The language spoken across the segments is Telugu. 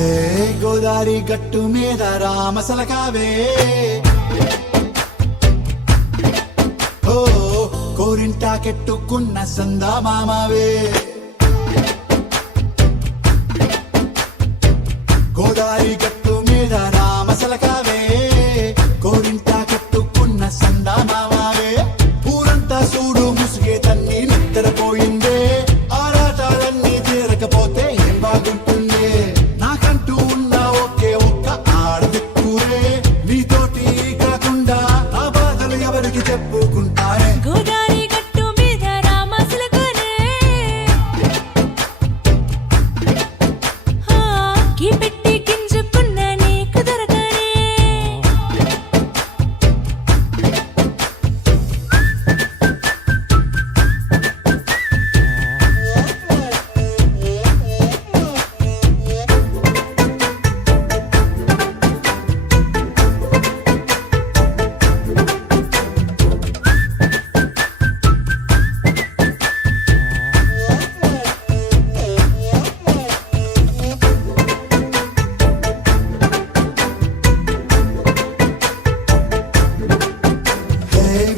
హే గోదారి గట్టు మీద రామసలకావే ఓ కోరింటా కెట్టుకున్న సందా మామావే గోదారి గట్టు మీద రామసలకావే కోరింటా కెట్టుకున్న సందా మామావే ఊరంతా చూడు ముసుగే తన్ని నిద్రపోయిందే ఆరాటాలన్నీ తీరకపోతే ఏం బాగుంటుంది నాకంటూ ఉన్న ఒకే ఒక్క ఆడదిక్కురే నీతోటి కాకుండా నా బాధలు ఎవరికి చెప్పుకుంటారే గోదారి గట్టు మీద రామసలకానే గీ పెట్టి గింజుకున్న నీకు దొరకనే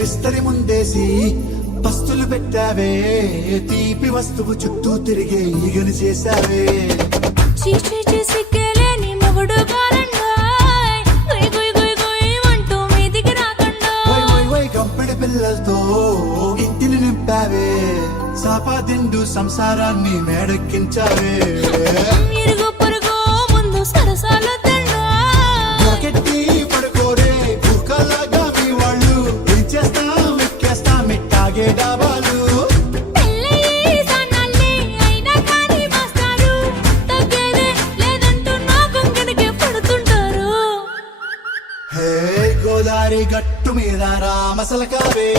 విస్తరి ముందేసి పస్తులు పెట్టావే తీపి వస్తువు చుట్టూ తిరిగే ఈగలు చేశావే చీచి చేసి కేలేని మొగుడు కాలండాయ్ గుయ్ గుయ్ గుయ్ గుయ్ అంటూ మీదికి రాకుండా వై వై వై గంపెడి పిల్లలతో ఇంటిని నింపావే సాపాదిండు సంసారాన్ని మేడెక్కించావే ఇరుగు పొరుగు ముందు సరసాలు రాకెట్టి పడుకోరే కుక్కలాగా మీ వాళ్ళు ఏం చేస్తాం ఎక్కేస్తాం ఎట్టాగే డాబాలు హే గోదారి గట్టు మీద రామసలకావే